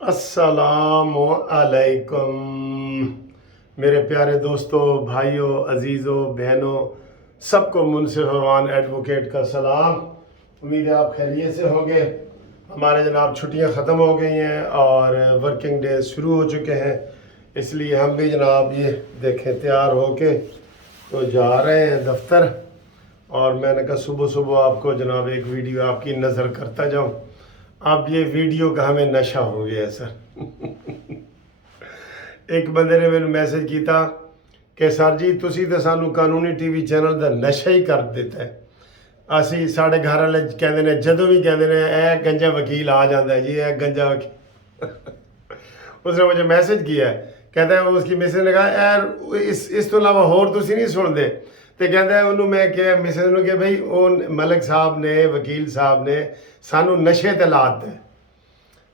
अस्सलाम अलैकुम मेरे प्यारे दोस्तों, भाइयों, अजीज़ों, बहनों, सबको मुनसिफ अवान एडवोकेट का सलाम। उम्मीद है आप खैरियत से होंगे। हमारे जनाब छुट्टियां ख़त्म हो गई हैं और वर्किंग डेज शुरू हो चुके हैं, इसलिए हम भी जनाब ये देखें तैयार हो के तो जा रहे हैं दफ्तर। और मैंने कहा सुबह सुबह आपको जनाब एक वीडियो आपकी नज़र करता जाऊं। अब ये वीडियो का हमें नशा हो गया है सर। एक बंदे ने मैंने मैसेज किया कि सर जी तुसी तो सानू कानूनी टीवी चैनल का नशा ही कर देता है। असी साढ़े घर वाले कहते हैं, जदों भी कहते हैं ए गंजा वकील आ जाता है जी, ए गंजा वकील। उसने मुझे मैसेज किया है, कहता है उसकी मिसेज ने कहा यार इस तो अलावा होर तुसी नहीं सुनते। तो कहता है उन्होंने मैं क्या मिसेज ने कि भाई वो मलिक साहब ने वकील साहब ने सानू नशे ते लात है।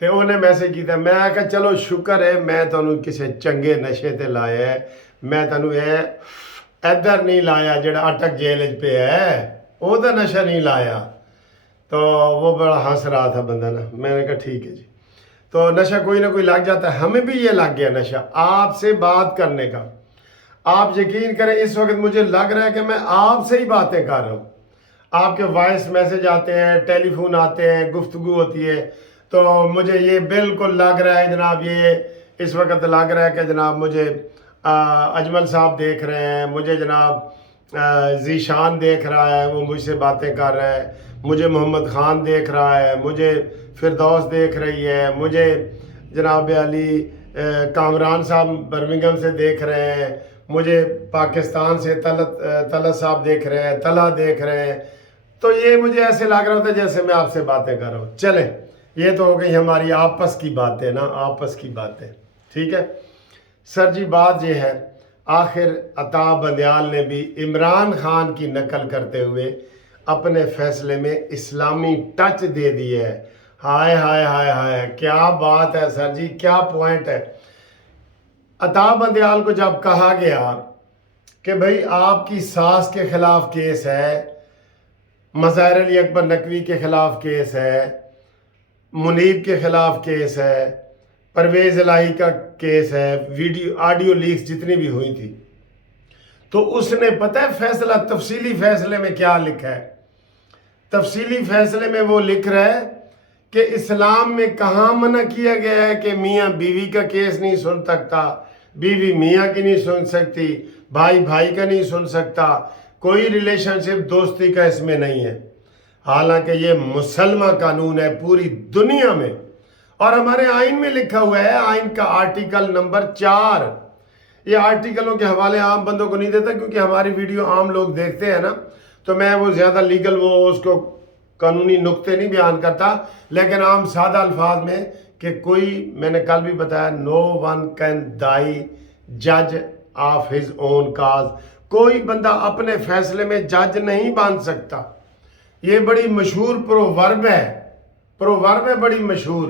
तो उन्हें मैसेज किया, मैं आखा चलो शुक्र है मैं तुहानू किसी चंगे नशे ते लाया है, मैं तुहानू इधर नहीं लाया जेड़ा अटक जेल च पे है, वो नशा नहीं लाया। तो वो बड़ा हंस रहा था बंदा ना। मैंने कहा ठीक है जी। तो नशा कोई ना कोई लग जाता है, हमें भी ये लग गया नशा आपसे बात करने का। आप यकीन करें इस वक्त मुझे लग रहा है कि मैं आपसे ही बातें कर रहा हूँ। आपके वॉइस मैसेज आते हैं, टेलीफोन आते हैं, गुफ्तगू होती है, तो मुझे ये बिल्कुल लग रहा है जनाब, ये इस वक्त लग रहा है कि जनाब मुझे अजमल साहब देख रहे हैं, मुझे जनाब जीशान देख रहा है, वो मुझसे बातें कर रहा है, मुझे मोहम्मद ख़ान देख रहा है, मुझे फिरदौस देख रही है, मुझे जनाब अली कामरान साहब बर्मिंघम से देख रहे हैं, मुझे पाकिस्तान से तलत साहब देख रहे हैं, तला देख रहे हैं। तो ये मुझे ऐसे लग रहा था जैसे मैं आपसे बातें कर रहा हूँ। चलें, ये तो हो गई हमारी आपस की बातें ना, आपस की बातें, ठीक है सर जी। बात ये है, आखिर अता बंदयाल ने भी इमरान खान की नकल करते हुए अपने फैसले में इस्लामी टच दे दिया है। हाय हाय हाय हाय, क्या बात है सर जी, क्या पॉइंट है। अता बंदयाल को जब कहा गया कि भाई आपकी सास के खिलाफ केस है, मज़ाहिर अली अकबर नकवी के खिलाफ केस है, मुनीब के खिलाफ केस है, परवेज़ इलाही का केस है, वीडियो ऑडियो लीक्स जितनी भी हुई थी, तो उसने पता है फैसला तफसीली फैसले में क्या लिखा है। तफसीली फैसले में वो लिख रहा है कि इस्लाम में कहाँ मना किया गया है कि मियाँ बीवी का केस नहीं सुन सकता, बीवी मियाँ की नहीं सुन सकती, भाई भाई का नहीं सुन सकता, कोई रिलेशनशिप दोस्ती का इसमें नहीं है। हालांकि ये मुसलमान कानून है पूरी दुनिया में, और हमारे आइन में लिखा हुआ है, आइन का आर्टिकल नंबर 4। ये आर्टिकलों के हवाले आम बंदों को नहीं देता क्योंकि हमारी वीडियो आम लोग देखते हैं ना, तो मैं वो ज़्यादा लीगल वो उसको कानूनी नुक्ते नहीं बयान करता, लेकिन आम सादा अल्फाज में कि कोई, मैंने कल भी बताया, नो वन कैन दाई जज ऑफ हिज ओन काज। कोई बंदा अपने फैसले में जज नहीं बन सकता। ये बड़ी मशहूर प्रोवर्ब है, प्रोवर्ब है बड़ी मशहूर।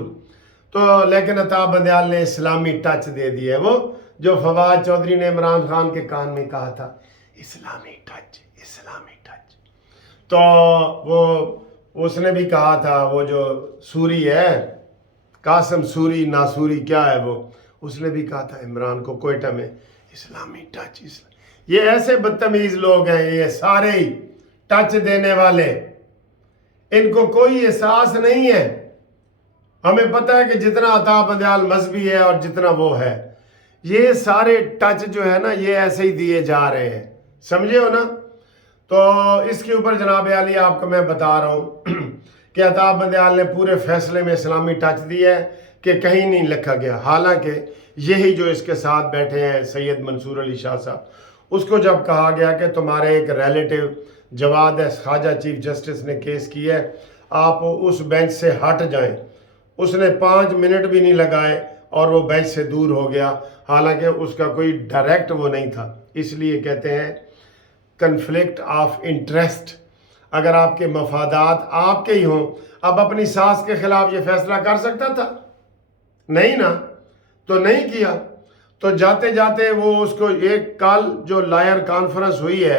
तो लेकिन अता बंदयाल ने इस्लामी टच दे दिया है, वो जो फवाद चौधरी ने इमरान खान के कान में कहा था, इस्लामी टच, इस्लामी टच। तो वो उसने भी कहा था, वो जो सूरी है, कासम सूरी नासूरी क्या है वो, उसने भी कहा था इमरान को कोयटा में, इस्लामी टच। ये ऐसे बदतमीज लोग हैं, ये सारे ही टच देने वाले, इनको कोई एहसास नहीं है। हमें पता है कि जितना अता बंदयाल मजहबी है और जितना वो है, ये सारे टच जो है ना ये ऐसे ही दिए जा रहे हैं, समझे हो ना। तो इसके ऊपर जनाब अली आपको मैं बता रहा हूँ कि अता बंदयाल ने पूरे फैसले में इस्लामी टच दिया है कि कहीं नहीं लिखा गया। हालांकि यही जो इसके साथ बैठे हैं सैयद मंसूर अली शाह साहब, उसको जब कहा गया कि तुम्हारे एक रिलेटिव जवाद है, ख्वाजा चीफ जस्टिस ने केस किया है, आप उस बेंच से हट जाएं, उसने 5 मिनट भी नहीं लगाए और वो बेंच से दूर हो गया। हालांकि उसका कोई डायरेक्ट वो नहीं था, इसलिए कहते हैं कन्फ्लिक्ट ऑफ इंटरेस्ट। अगर आपके मफादात आपके ही हों, अब अपनी सास के खिलाफ ये फैसला कर सकता था? नहीं ना, तो नहीं किया। तो जाते जाते वो उसको एक कल जो लायर कॉन्फ्रेंस हुई है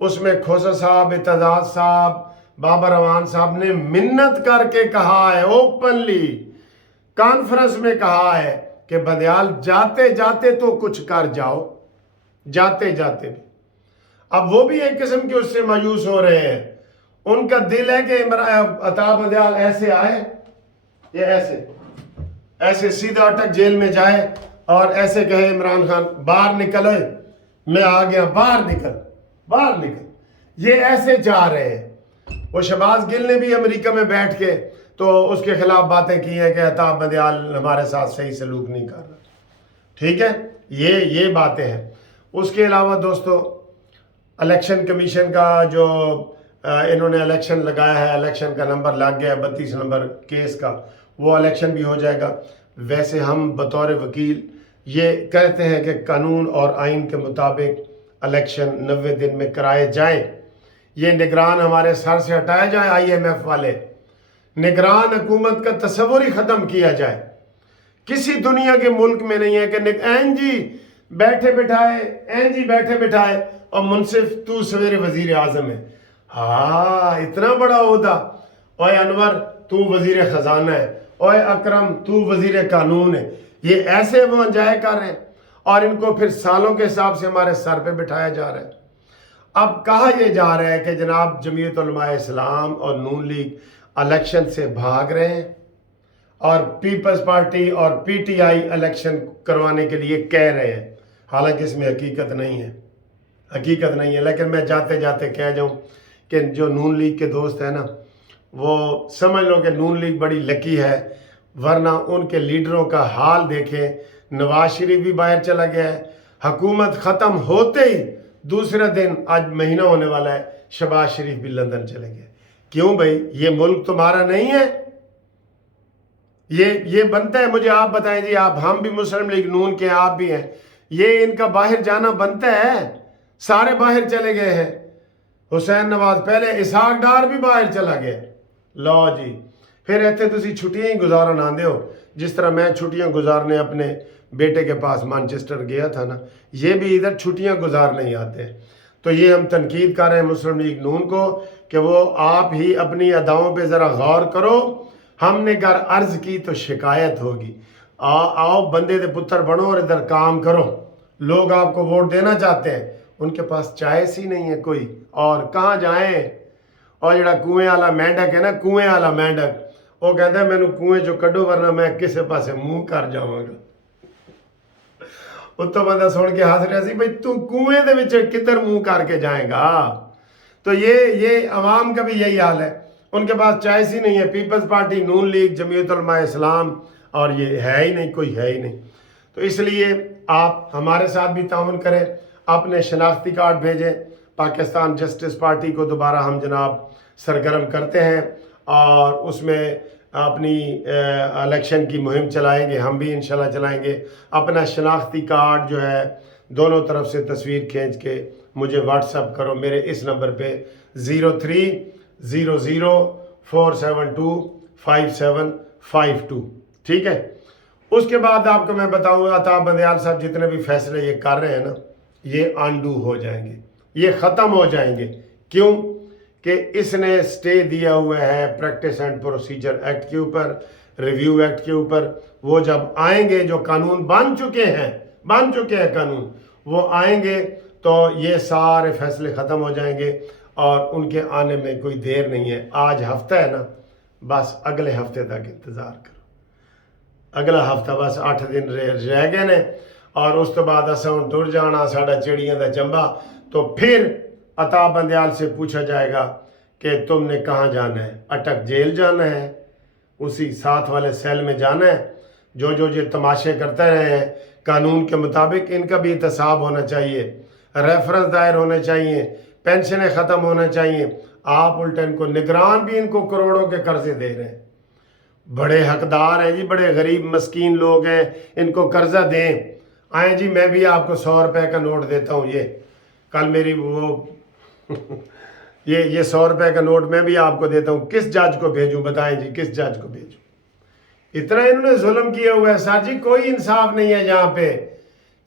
उसमें खोसा साहब, इत्तेजाज साहब, बाबर रवान साहब ने मिन्नत करके कहा है ओपनली کانفرنس میں کہا ہے کہ بندیال جاتے جاتے تو کچھ کر جاؤ، جاتے جاتے بھی۔ اب وہ بھی ایک قسم کے اس سے مایوس ہو رہے ہیں، ان کا دل ہے کہ عطا بندیال ایسے آئے، یہ ایسے سیدھا اٹک جیل میں جائے اور ایسے کہے عمران خان باہر نکل، میں آ گیا، باہر نکل۔ یہ ایسے چاہ رہے ہیں۔ وہ شہباز گل نے بھی امریکہ میں بیٹھ کے تو اس کے خلاف باتیں کی ہیں کہ عطا بندیال ہمارے ساتھ صحیح سلوک نہیں کر رہا، ٹھیک ہے، یہ باتیں ہیں۔ اس کے علاوہ دوستو، الیکشن کمیشن کا جو انہوں نے الیکشن لگایا ہے، الیکشن کا نمبر لگ گیا ہے 32 نمبر کیس کا، وہ الیکشن بھی ہو جائے گا۔ ویسے ہم بطور وکیل یہ کہتے ہیں کہ قانون اور آئین کے مطابق الیکشن 90 دن میں کرائے جائیں۔ یہ نگران ہمارے سر سے ہٹایا جائے، IMF والے، نگران حکومت کا تصور ہی ختم کیا جائے۔ کسی دنیا کے ملک میں نہیں ہے کہ این جی بیٹھے بٹھائے اور منصف تو سویرے وزیر اعظم ہے، ہاں اتنا بڑا عہدہ، اوے انور تو وزیر خزانہ ہے، اوے اکرم تو وزیر قانون ہے۔ یہ ایسے وہ انجائے کر رہے ہیں اور ان کو پھر سالوں کے حساب سے ہمارے سر پہ بٹھایا جا رہا ہے۔ اب کہا یہ جا رہا ہے کہ جناب جمعیت علماء اسلام اور نون لیگ الیکشن سے بھاگ رہے ہیں اور پیپلز پارٹی اور PTI الیکشن کروانے کے لیے کہہ رہے ہیں، حالانکہ اس میں حقیقت نہیں ہے۔ لیکن میں جاتے جاتے کہہ جاؤں کہ جو نون لیگ کے دوست ہیں نا، وہ سمجھ لو کہ نون لیگ بڑی لکی ہے، ورنہ ان کے لیڈروں کا حال دیکھیں۔ نواز شریف بھی باہر چلا گیا ہے، حکومت ختم ہوتے ہی دوسرا دن، آج مہینہ ہونے والا ہے، شہباز شریف بھی لندن چلے گئے۔ کیوں بھائی؟ یہ ملک تمہارا نہیں ہے؟ یہ بنتا ہے؟ مجھے آپ بتائیں جی، ہم بھی مسلم لیگ نون کے، آپ بھی ہیں، یہ ان کا باہر جانا بنتا ہے؟ سارے باہر چلے گئے ہیں، حسین نواز پہلے، اسحاق ڈار بھی باہر چلا گیا، لو جی، پھر ایتھے تسی چھٹیاں ہی گزارن آندے ہو، جس طرح میں چھٹیاں گزارنے اپنے بیٹے کے پاس مانچسٹر گیا تھا نا، یہ بھی ادھر چھٹیاں گزار نہیں آتے۔ تو یہ ہم تنقید کر رہے ہیں مسلم لیگ نون کو کہ وہ آپ ہی اپنی اداؤں پہ ذرا غور کرو۔ ہم نے گر عرض کی تو شکایت ہوگی، آؤ بندے دے پتر بنو اور ادھر کام کرو۔ لوگ آپ کو ووٹ دینا چاہتے ہیں، ان کے پاس چائس ہی نہیں ہے کوئی، اور کہاں جائیں؟ اور جڑا کنویں والا مینڈک ہے نا، کنویں والا مینڈک، وہ کہتا ہے مینوں کنویں چو کڈو ورنہ میں کسے پاسے منہ کر جاواں گا۔ اتوں بندہ سن کے ہنس رہا سی، بھئی تو کنویں دے وچ کدھر منہ کر کے جائیں گا؟ تو یہ عوام کا بھی یہی حال ہے، ان کے پاس چائس ہی نہیں ہے۔ پیپلز پارٹی، نون لیگ، جمعیت علماء اسلام، اور یہ ہے ہی نہیں، کوئی ہے ہی نہیں۔ تو اس لیے آپ ہمارے ساتھ بھی تعاون کریں، اپنے شناختی کارڈ بھیجیں۔ پاکستان جسٹس پارٹی کو دوبارہ ہم جناب سرگرم کرتے ہیں اور اس میں اپنی الیکشن کی مہم چلائیں گے، ہم بھی انشاءاللہ چلائیں گے۔ اپنا شناختی کارڈ جو ہے دونوں طرف سے تصویر کھینچ کے مجھے واٹس اپ کرو میرے اس نمبر پہ 0300472572، ٹھیک ہے؟ اس کے بعد آپ کو میں بتاؤں گا، عطا بندیال صاحب جتنے بھی فیصلے یہ کر رہے ہیں نا، یہ آنڈو ہو جائیں گے، یہ ختم ہو جائیں گے۔ کیوں؟ کہ اس نے سٹے دیا ہوا ہے پریکٹس اینڈ پروسیجر ایکٹ کے اوپر، ریویو ایکٹ کے اوپر۔ وہ جب آئیں گے، جو قانون بن چکے ہیں قانون، وہ آئیں گے تو یہ سارے فیصلے ختم ہو جائیں گے اور ان کے آنے میں کوئی دیر نہیں ہے۔ آج ہفتہ ہے نا، بس اگلے ہفتے تک انتظار کرو، اگلا ہفتہ بس 8 دن رہ گئے نے، اور اس تو بعد اساں ٹر جانا ساڈا چڑیاں دا چمبا۔ تو پھر عطا بندیال سے پوچھا جائے گا کہ تم نے کہاں جانا ہے؟ اٹک جیل جانا ہے، اسی ساتھ والے سیل میں جانا ہے؟ جو یہ تماشے کرتے رہے ہیں، قانون کے مطابق ان کا بھی احتساب ہونا چاہیے، ریفرنس دائر ہونے چاہیے، پینشنیں ختم ہونا چاہیے۔ آپ الٹا ان کو، نگران بھی ان کو کروڑوں کے قرضے دے رہے ہیں، بڑے حقدار ہیں جی، بڑے غریب مسکین لوگ ہیں، ان کو قرضہ دیں۔ آئیں جی، میں بھی آپ کو 100 روپے کا نوٹ دیتا ہوں، یہ کل میری وہ یہ 100 روپے کا نوٹ میں بھی آپ کو دیتا ہوں۔ کس جج کو بھیجوں؟ بتائیں جی، کس جج کو بھیجوں؟ اتنا انہوں نے ظلم کیا ہوا ہے سر جی، کوئی انصاف نہیں ہے یہاں پہ۔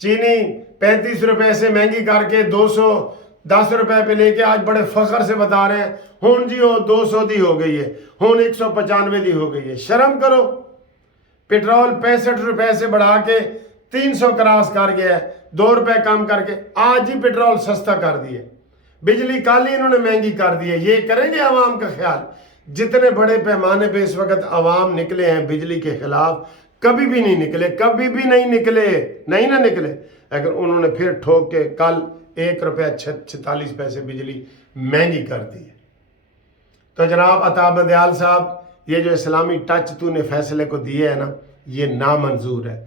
چینی 35 روپے سے مہنگی کر کے 210 روپے پہ لے کے آج بڑے فخر سے بتا رہے ہیں ہون جی وہ 200 دی ہو گئی ہے، ہون 195 دی ہو گئی ہے۔ شرم کرو، पेट्रोल 65 रुपए से बढ़ा के 300 क्रॉस कर गया है, 2 रुपए कम करके आज ही पेट्रोल सस्ता कर दिए। बिजली कल ही इन्होंने महंगी कर दी है। ये करेंगे आवाम का ख्याल? जितने बड़े पैमाने पे इस वक्त आवाम निकले हैं बिजली के खिलाफ, कभी भी नहीं निकले, कभी भी नहीं निकले, नहीं ना निकले। अगर उन्होंने फिर ठोक के कल 1 रुपया 46 पैसे बिजली महंगी कर दी है। तो जनाब अता बंदयाल साहब, ये जो इस्लामी टच तूने फैसले को दिए है ना, ये नामंजूर है।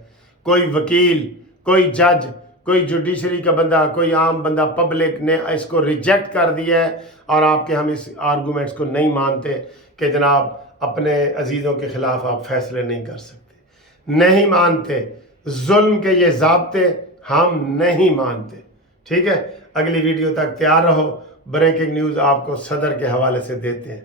कोई वकील, कोई जज, कोई जुडिशरी का बंदा, कोई आम बंदा, पब्लिक ने इसको रिजेक्ट कर दिया है। और आपके हम इस आर्गूमेंट्स को नहीं मानते कि जनाब अपने अजीज़ों के ख़िलाफ़ आप फैसले नहीं कर सकते, नहीं मानते। जुल्म के ये ज़ाब्ते हम नहीं मानते। ठीक है, अगली वीडियो तक तैयार रहो। ब्रेकिंग न्यूज़ आपको सदर के हवाले से देते हैं।